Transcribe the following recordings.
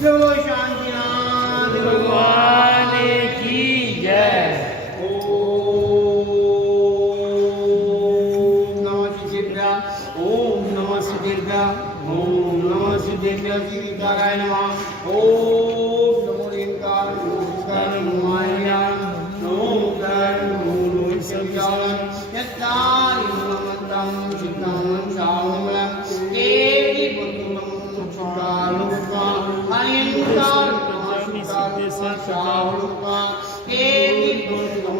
बोलो शांतिनाथ भगवान की जय। ओम नमः सिद्धेभ्यः, ओम नमः सिद्धेभ्यः, ओम नमः सिद्धेभ्यः श्रीविद्याय नमः। ओम नमो लिंगाय नमो सिद्धाय नमो माया नमो उग्राय नमो लोहितव्याय यत्तानि मनमन्तं सिद्धं शावनं देवी पुत्रं सुकालुका अयंकार शावलुका देवी पुत्रं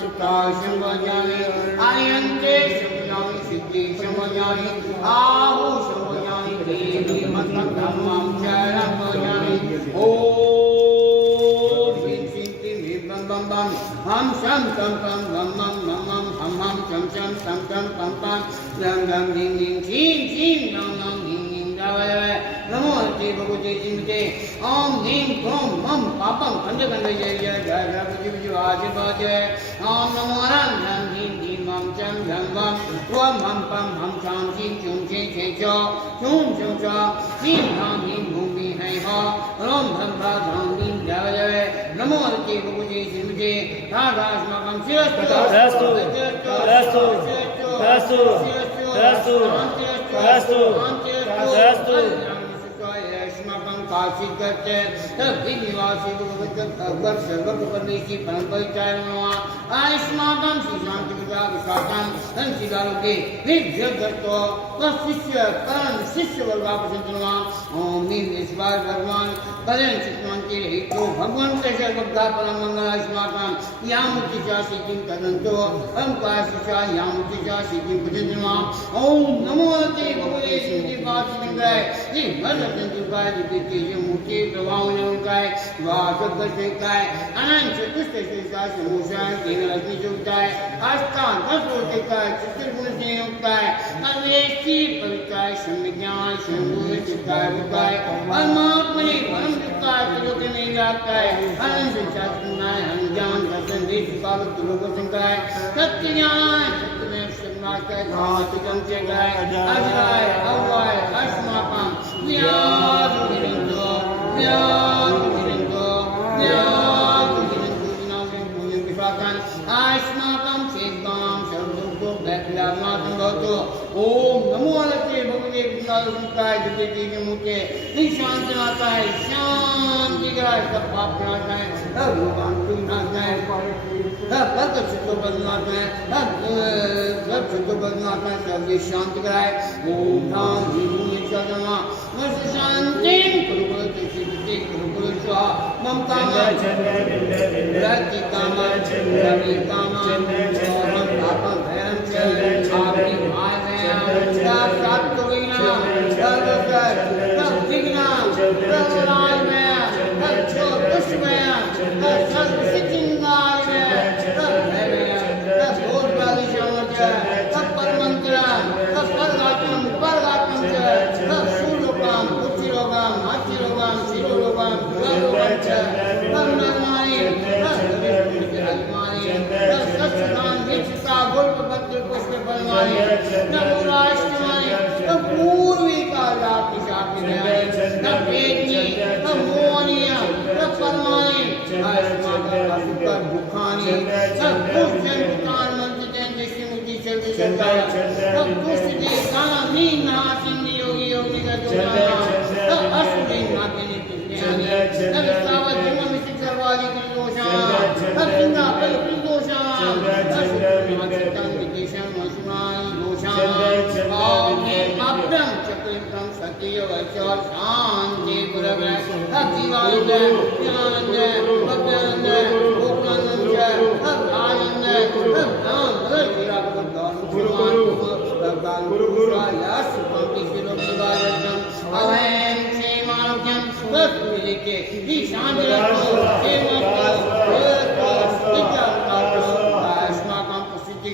सुकाशंवजाने अयंते शमयामि सिद्धि शमयामि आहु शमयामि देवी मतं धम्मं चरणमयामि। ओम श्री श्री बम बम बम हम शम शम पम बम बम बम बम हम हम शम शम शम शम पम पम लम लम धिं धिं छीं छीं लम लम धिं धिं जय जय नमो हरि भगवते श्रीमते ओम ह्रीं क्रों मम पापं खंड खंड जय जय जय जय विजय वाज जय ओम नमो अनंतं ह्रीं ह्रीं मम चम झम वम त्वं हम पम हम शां शीं चुं छे छे च चुं छुं च ह्रीं ह्रां ह्रीं भूमि है हो ओम भम भम ह्रीं जय जय नमो हरि भगवते श्रीमते राधास्मकं शिरस्तु रस्तु रस्तु रस्तु रस्तु रस्तु रस्तु काशी करते निवासी अकबर सर्वपरमेश्वरी परम परिचाय नमः आयुष्माकं श्री शांति विशाखं संचिदालोके विद्यगतो शिष्य करण शिष्य वर्गापसंत नमः। ओम नीलेश्वर भगवान कल्याण चित्तवंती हेतु भगवान के सर्वदा परम मंगल आयुष्माकं यामुति च सिद्धिं कदंतो हम काशिचा यामुति च सिद्धिं भजन्ति नमः। ओम नमो हरि भगवते श्री वासुदेवाय श्री भद्रचंद्राय दिव्य मूर्ति प्रभावन उनकाय वासुदेवाय अनंत चतुष्ट शेषा समूषाय तीन रत्न युक्ताय अष्टांग दशोतिकाय चतुर्गुण से युक्ताय अवेशी पवित्राय सम्यज्ञान शंभुर चित्ताय उकाय परमात्मने परम युक्ताय त्रिलोक में व्याप्ताय अनंत शास्त्रनाय अनजान दर्शन देश काल त्रिलोक संकाय सत्य ज्ञान सत्यमेव सन्मार्गाय घातकं च गाय अजराय अव्वाय अस्माकं व्याधिरंतो व्याधिरंतो व्याधिरंतो नामं पुण्यं विपाकं अस्माकं सेवां सर्वदुःखो वैक्ल्यात्माकं भवतु। ओम नमो हरि भगवते गुणालुकाय दिव्य मूर्ते निशांतनाथाय शांतिगाय सब पाप नाशाय भगवान नाशाय भक्त चित्तो बदनाशाय सब चित्तो बदनाशाय सब शांतिगाय। ओम शांति भूमि चरमा मस्त शांति कुरुकुलते सिद्धि कुरुकुल स्वाहा मम कामा रति कामा रवि कामा मम पापा भयं च आपकी माया सात विघ्न सर्वकर सब विघ्न सर्वनाश में सब दुष्ट में सब सिद्धिंगाय में सब भय में सब भूत वाली सामर्थ्य सब परमंत्र सब परगातम परगातम च सब शूलोकम कुचिलोकम हाथिलोकम शिरोलोकम सर्वोकम च सब निर्माणी सब विष्णुमानी सब सच्चिदानंद विचिता गुरु भक्त पुष्प परमानी नमो राष्ट्रमानी सब पूर्वी काला पिशाच न्याय सब वेदनी सब मोहनिया सब परमानी आयुष्मान सुकर दुखानी सब दुष्ट दुकान मंत्र जैसे मुक्ति चलते चलता सब दुष्ट जी काला नींद नासिंदी योगी योगी का दुकान सब असुरी नागिनी तुष्टियानी सब सावध जन्म मिश्र सर्वादि कृतोषा सब सिंगा कल कृतोषा असुरी नागिनी विदेशं मशमाई अपरम चक्रिकम सत्य वचल शांति गुरवे भक्तिवानंद ज्ञानंद भक्तानंद गोपानंद आनंद नाम गुरुरा भगवान भगवान गुरुराया सुपंक्ति शिरोमेवायम अवैम क्षेमानुज्ञम स्वस्तिके ईशान रखो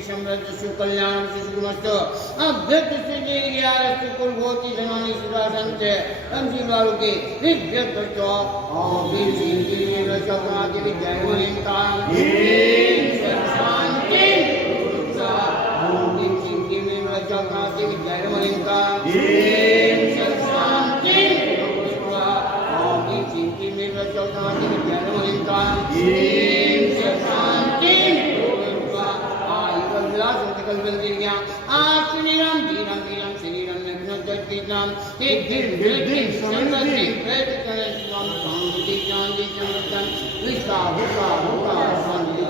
समृद्ध सुकल्याण सुमस्तो अभ्यक्त से ज्ञान सुकुल भोति धनानि सुरासंते हम जीवालु के विद्यत तो ओम वीर सिंह रचनादि विद्या वनिता शांति ओम वीर सिंह रचनादि विद्या वनिता शांति ओम शांति आयुर्विलास सकल बंदियां आश्रीराम धीरम धीरम शरीरम नग्नोत्तीनाम सिद्धिं बुद्धिं संपत्तिं प्रत्यक्षं स्वाम शांति शांति समर्थन विस्ता भूता भूता शांति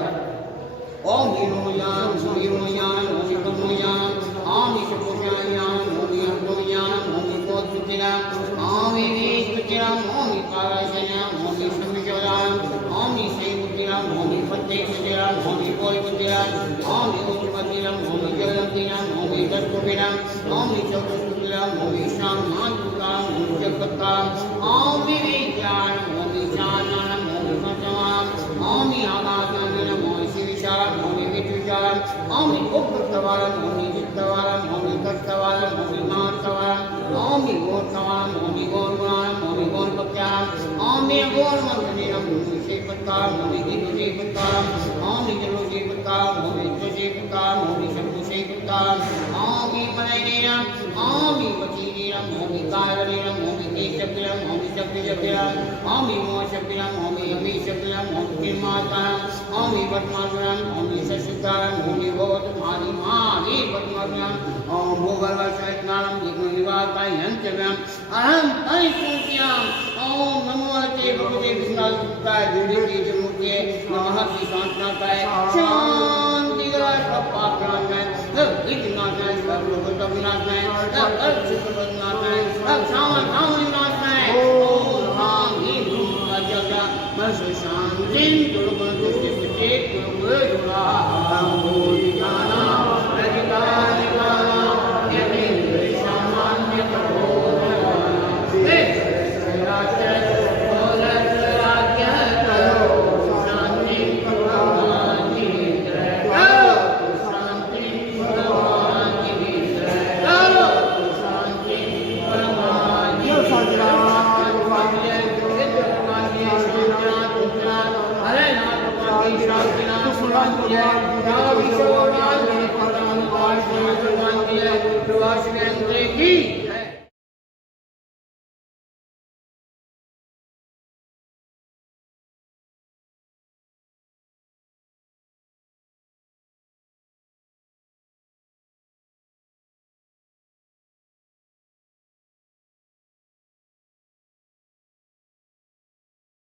ओम हीरोयान हीरोयान ओम कमोयान ओम शपोयान ओम यमोयान ओम कोत्तिनाम ओम विष्णुयान ओम पाराशनाम ओम शमिजोयान ओम सेवुयान ओम फतेहयान ओम कोयवयान ओम योगवदिनाम ओम जलदिनाम ओम दत्तुबिनाम ओम चौकस्तुबिनाम ओम शामान्तुकाम ओम जगत्ताम ओम विज्ञान ओम ज्ञानाम ओम मतमाम ओम आगाधानम ओम शिविशाम ओम विचुजाम ओम उक्तवालम ओम जित्तवालम ओम कस्तवालम ओम मातवालम ओम गोतवालम ओम गोरवालम ओम गोरपत्याम ओम गोरमंतनिरम ओम शेपत्ताम ओम गिरुजेपत्ताम ओम गिरुजेपत्ताम ओम विद्युजेपत्ताम ओम शंभुजेपत्ताम ओम मनैनिरम ओम वचीनिरम ओम कायनिरम ओम केशपिरम ओम शब्दजपिरम ओम मोशपिरम ओम यमीशपिरम ओम किमाताम ओम पद्मासुरम ओम शशुद्धारम ओम गौतमानि मानि पद्मासुरम ओम भूगर्भशयत्नारम जिग्निवातायंत्यव्यम अहं ऐश्वर्याम ओम नमो ते भगवते विष्णुताय दुर्गे जमुखे नमः श्रीकांताय शांति पात्राय विघ्नाय सर्वभूतविनाशाय अक्षुतविनाशाय सामधामविनाशाय ओम ह्रां ह्रीं ह्रूं अजगा मस शांतिं दुर्गुणदुष्टिपुटे दुर्गुणा भूतिकाना रजितानिकाना यमेन्द्र की